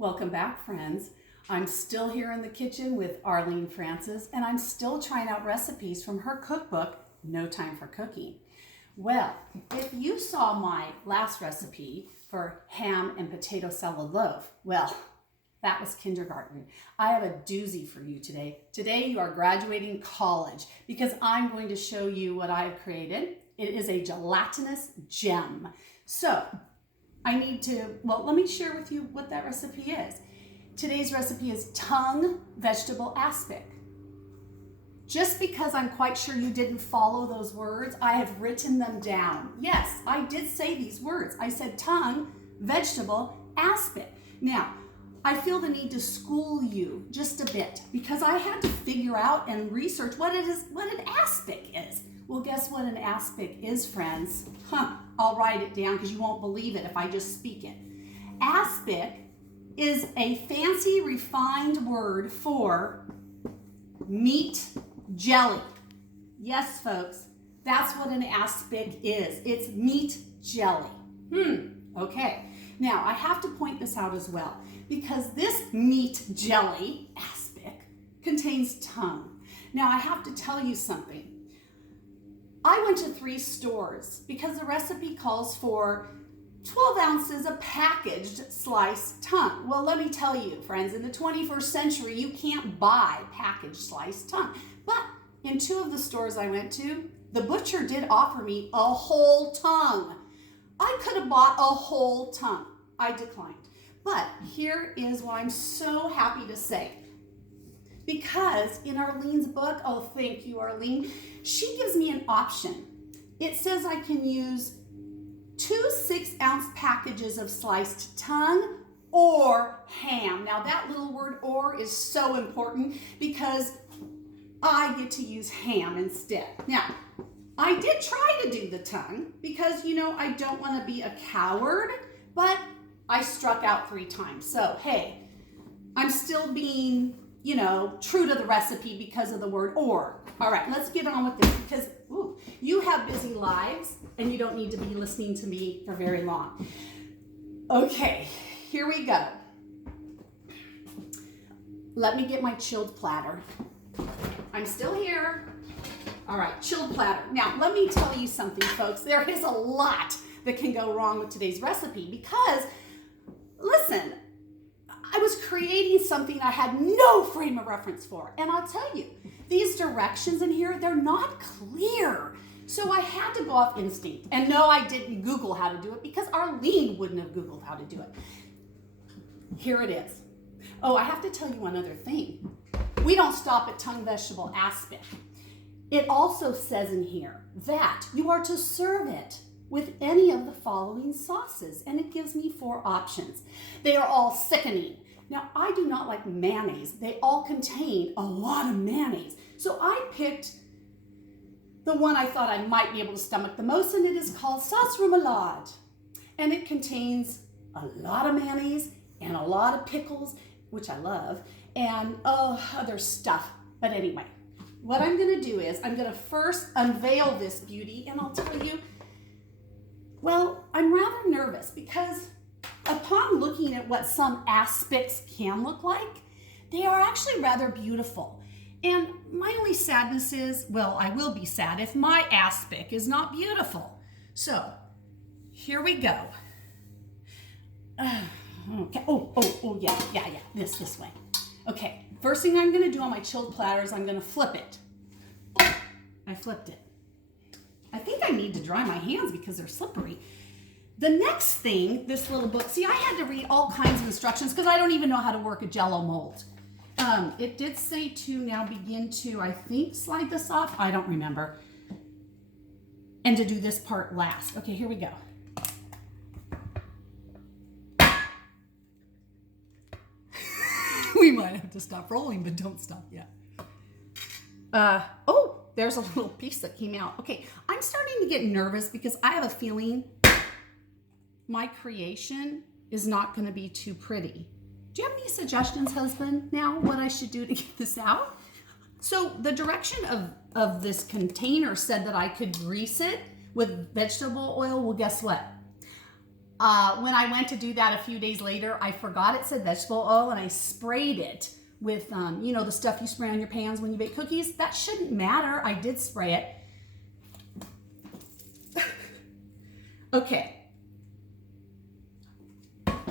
Welcome back, friends. I'm still here in the kitchen with Arlene Francis, and I'm still trying out recipes from her cookbook, No Time for Cooking. Well, if you saw my last recipe for ham and potato salad loaf, well, that was kindergarten. I have a doozy for you today. Today you are graduating college because I'm going to show you what I have created. It is a gelatinous gem. So let me share with you what that recipe is. Today's recipe is tongue vegetable aspic. Just because I'm quite sure you didn't follow those words, I have written them down. Yes, I did say these words. I said tongue vegetable aspic. Now, I feel the need to school you just a bit because I had to figure out and research what an aspic is. Well, guess what an aspic is, friends? I'll write it down because you won't believe it if I just speak it. Aspic is a fancy, refined word for meat jelly. Yes, folks, that's what an aspic is. It's meat jelly. Okay. Now, I have to point this out as well because this meat jelly, aspic, contains tongue. Now, I have to tell you something. I went to 3 stores because the recipe calls for 12 ounces of packaged sliced tongue. Well, let me tell you, friends, in the 21st century, you can't buy packaged sliced tongue. But in 2 of the stores I went to, the butcher did offer me a whole tongue. I could have bought a whole tongue. I declined. But here is what I'm so happy to say. Because in Arlene's book, oh, thank you, Arlene, she gives me an option. It says I can use 2 6-ounce packages of sliced tongue or ham. Now that little word or is so important because I get to use ham instead. Now, I did try to do the tongue because, I don't want to be a coward, but I struck out 3 times. So, hey, I'm still being, true to the recipe because of the word or. All right, let's get on with this because you have busy lives and you don't need to be listening to me for very long. Okay, here we go. Let me get my chilled platter. I'm still here. All right, chilled platter. Now, let me tell you something, folks. There is a lot that can go wrong with today's recipe because, listen, I was creating something I had no frame of reference for. And I'll tell you, these directions in here, they're not clear. So I had to go off instinct. And no, I didn't Google how to do it because Arlene wouldn't have Googled how to do it. Here it is. Oh, I have to tell you one other thing. We don't stop at tongue vegetable aspic. It also says in here that you are to serve it with any of the following sauces, and it gives me 4 options. They are all sickening. Now, I do not like mayonnaise. They all contain a lot of mayonnaise. So I picked the one I thought I might be able to stomach the most, and it is called sauce remoulade. And it contains a lot of mayonnaise and a lot of pickles, which I love, and other stuff. But anyway, what I'm gonna do is I'm gonna first unveil this beauty, and I'll tell you, well, I'm rather nervous because upon looking at what some aspics can look like, they are actually rather beautiful. And my only sadness is, well, I will be sad if my aspic is not beautiful. So here we go. Okay. Yeah. This way. Okay. First thing I'm going to do on my chilled platter is I'm going to flip it. I flipped it. I think I need to dry my hands because they're slippery. The next thing, this little book, see, I had to read all kinds of instructions because I don't even know how to work a Jell-O mold. It did say to now begin to, I think, slide this off. I don't remember. And to do this part last. Okay, here we go. We might have to stop rolling, but don't stop yet. There's a little piece that came out. Okay, I'm starting to get nervous because I have a feeling my creation is not going to be too pretty. Do you have any suggestions, husband, now what I should do to get this out? So the direction of this container said that I could grease it with vegetable oil. Well, guess what? When I went to do that a few days later, I forgot it said vegetable oil and I sprayed it with, you know, the stuff you spray on your pans when you bake cookies. That shouldn't matter. I did spray it. Okay.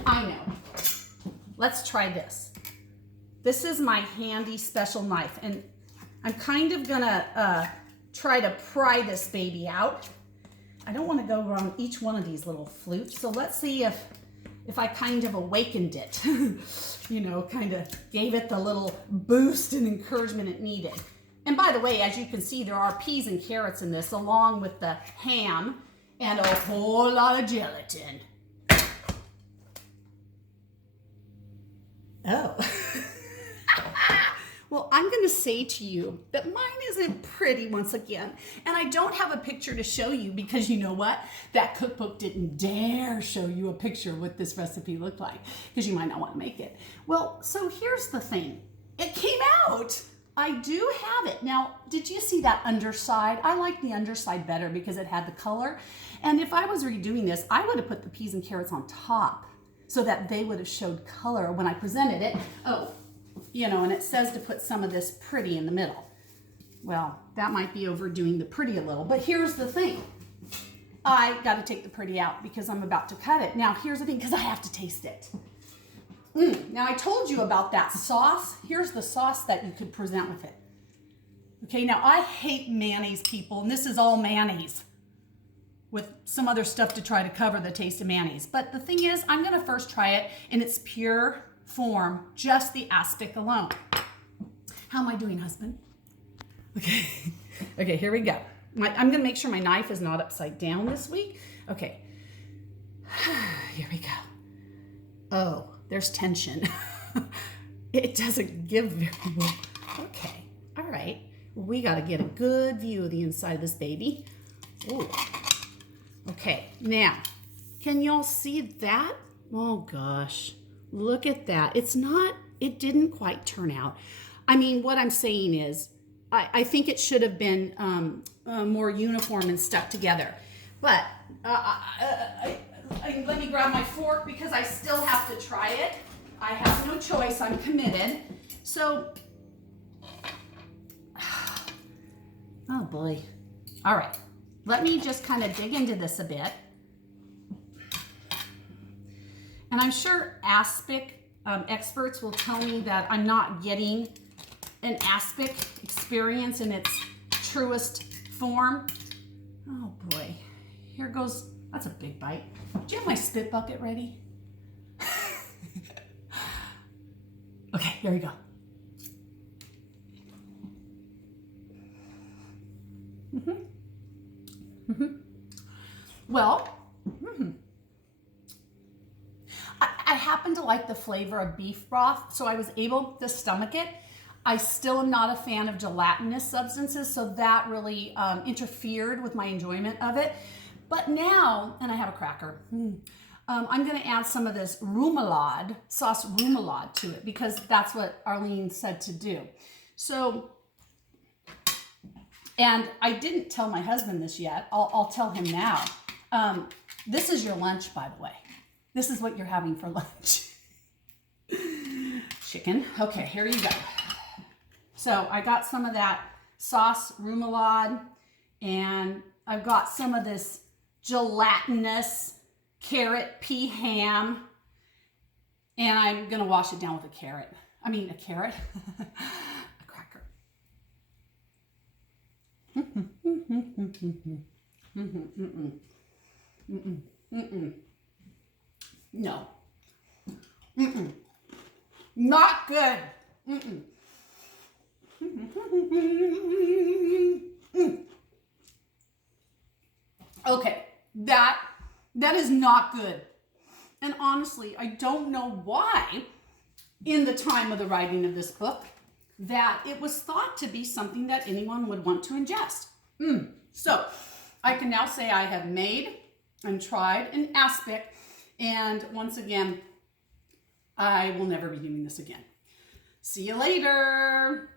I know. Let's try this. This is my handy special knife, and I'm kind of gonna try to pry this baby out. I don't want to go around each one of these little flutes, so let's see if I kind of awakened it. You know, kind of gave it the little boost and encouragement it needed. And by the way, as you can see, there are peas and carrots in this, along with the ham and a whole lot of gelatin. Oh. Well, I'm going to say to you that mine isn't pretty once again. And I don't have a picture to show you because you know what? That cookbook didn't dare show you a picture of what this recipe looked like because you might not want to make it. Well, so here's the thing. It came out. I do have it. Now, did you see that underside? I like the underside better because it had the color. And if I was redoing this, I would have put the peas and carrots on top so that they would have showed color when I presented it. Oh, you know, and it says to put some of this pretty in the middle. Well, that might be overdoing the pretty a little, but here's the thing. I got to take the pretty out because I'm about to cut it. Now, here's the thing, because I have to taste it. Now, I told you about that sauce. Here's the sauce that you could present with it. Okay, now I hate mayonnaise, people, and this is all mayonnaise with some other stuff to try to cover the taste of mayonnaise. But the thing is, I'm going to first try it in its pure form, just the aspic alone. How am I doing, husband? Okay, okay, here we go. I'm gonna make sure my knife is not upside down this week. Okay, here we go. Oh, there's tension. It doesn't give very well. Okay, all right. We gotta get a good view of the inside of this baby. Ooh. Okay, now, can y'all see that? Oh gosh. Look at that. It didn't quite turn out. I mean, what I'm saying is, I think it should have been more uniform and stuck together. But let me grab my fork because I still have to try it. I have no choice. I'm committed. So, oh boy. All right. Let me just kind of dig into this a bit. And I'm sure aspic experts will tell me that I'm not getting an aspic experience in its truest form. Oh boy, here goes, that's a big bite. Do you have my spit bucket ready? Okay, here we go. Well, I happen to like the flavor of beef broth, so I was able to stomach it. I still am not a fan of gelatinous substances, so that really interfered with my enjoyment of it. But now, and I have a cracker, I'm gonna add some of this remoulade, sauce remoulade to it because that's what Arlene said to do. So, and I didn't tell my husband this yet, I'll tell him now. This is your lunch, by the way. This is what you're having for lunch. Chicken. Okay, here you go. So I got some of that sauce remoulade, and I've got some of this gelatinous carrot pea ham, and I'm gonna wash it down with a carrot. A cracker. No. Not good. Okay, that is not good. And honestly, I don't know why, in the time of the writing of this book, that it was thought to be something that anyone would want to ingest. So, I can now say I have made and tried an aspic, and once again, I will never be doing this again. See you later.